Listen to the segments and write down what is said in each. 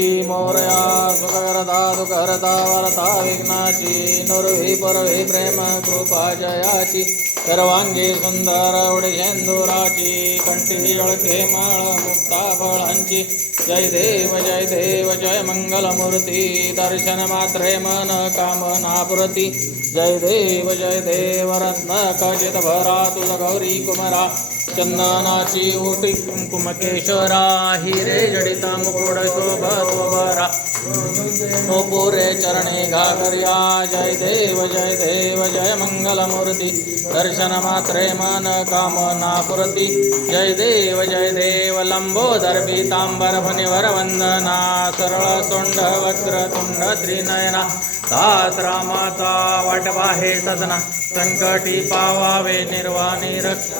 मोरया सुखकरता दुःखहरता वरता विघ्नाची नुरवी परवी प्रेम कृपा जयाची सर्वांगी सुंदर उडशेंदुराची कंठी जळके माळ मुक्ता फळांची. जय देव जय देव जय मंगलमूर्ती दर्शन मात्रे मन कामना पुरती. जय देव जय देव रत्न खचित भरा तुझ गौरी कुमरा. ಚಂದನಾಚಿ ಊಟಿ ಕುಂಕುಮ ಕೇಶವರ ಹಿರೇ ಜಡಿತ ಮುಕುಡ ಶೋಭ ಸ್ವರ पुरे चरणे घाकर्या जय देव जय देव जय मंगलमूर्ती। दर्शन मात्रे मन कामना पुरती। जय देव जय देव लंबोदर पीतांबर फणिवर वंदना। सरळ सोंड वक्रतुंड त्रिनयना दास रामाचा वाटवा हे सदना संकटी पावावे निर्वाणी रक्ष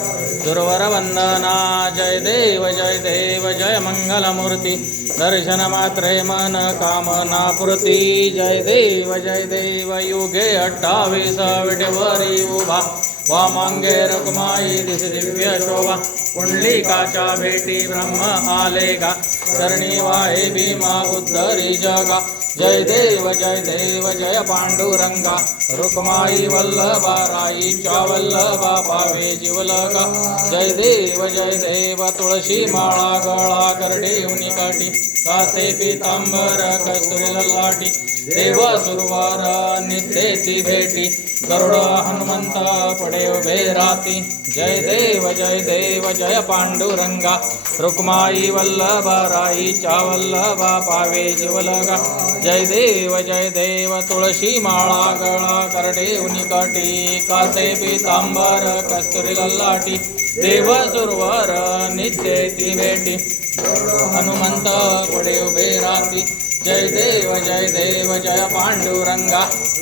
दुर्वर वंदना। जय देव जय देव जय मंगलमूर्ती। दर्शन मात्रे मन कामना पुरती जय देव जय देव युगे अठ्ठावीस विटेवरी उभा। वामांगे रकुमाई दिस दिव्य शोभा। पुंडलिकाच्या भेटी ब्रह्म आले का चरणी वाहे भीमा उद्धरी जगा। जय देव जय देव जय पांडुरंगा। रुक्माई वल्लभा राईच्या वल्लभा पावे जिवलगा। जय देव जय देव तुळशी माळा गळा करडे काठी कासे पितांबर कस्तुरी ललाटी देव सुरवार नित्येची भेटी। गरुड हनुमंत पडे उभे राती। जय देव जय देव जय पांडुरंगा। रुक्माई वल्लभ राईच्या वल्लभा पावे जिवलगा। जय देव जय देव तुळशी माळा गळा करडे काठी कासे पितांबर कस्तुरी ललाटी देव सुरवर नित्येची भेटी हनुमंत पुढे उभे राती जय देव जय देव जय पांडुरंगा।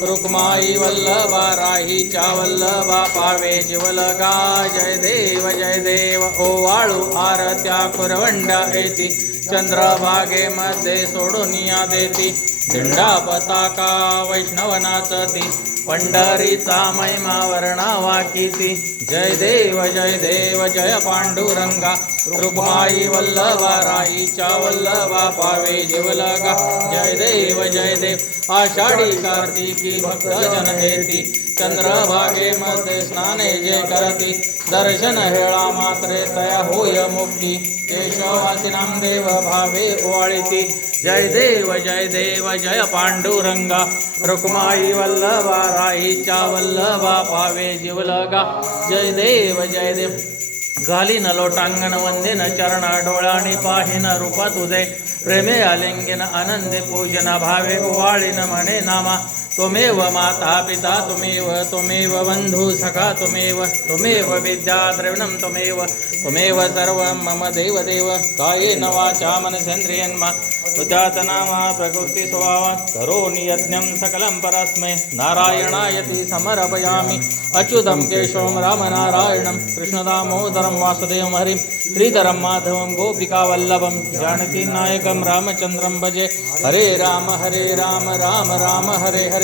रुक्माई वल्लभा राहीच्या वल्लभा पावे जिवलगा जय देव जय देव ओवाळू आरत्या कुरवंडा येती चंद्रभागेमध्ये सोडून या देती। झेंडा पताका वैष्णव नाचती पंढरीचा महिमा वर्णावा किती। जय देव जय देव जय पांडुरंगा। रुक्माई वल्लभा राईच्या वल्लभा पावे जिवलगा जय देव जय देव। आषाढी कार्तिकी भक्त जन हेती चंद्रभागेमध्ये स्नाने जे करती। दर्शन हेळा मात्रे तया होय मुक्ती। केशवासिनाम देव भावे ओवाळीती जय देव जय देव जय पांडुरंगा। रुक्माई वल्लभा राईच्या वल्लभा पावे जीवलगा। जय देव जय देव। घालीन लोटांगण वंदेन चरण डोळाणी पाहिन रूप तुझे। प्रेमे आलिंगन आनंदे पूजन भावे उवाळीन म्हणे नामा। त्वमेव माता पिता त्वमेव त्वमेव बन्धु सखा त्वमेव त्वमेव विद्या द्रविणं त्वमेव त्वमेव सर्वं मम देव देव कायेन वाचा मनसेन्द्रियन्मा उद्यातनामा प्रकृती स्वभावात् करोमि यज्ञं सकलं परस्मै। नारायणायति समर्पयामि। अच्युतं केशवं रामनारायणं। कृष्णदामोदरं वासुदेवं हरिं। श्रीधरं माधवं गोपिकावल्लभं। जानकीनायकं रामचन्द्रं भजे। हरे राम हरे राम राम राम हरे हरे।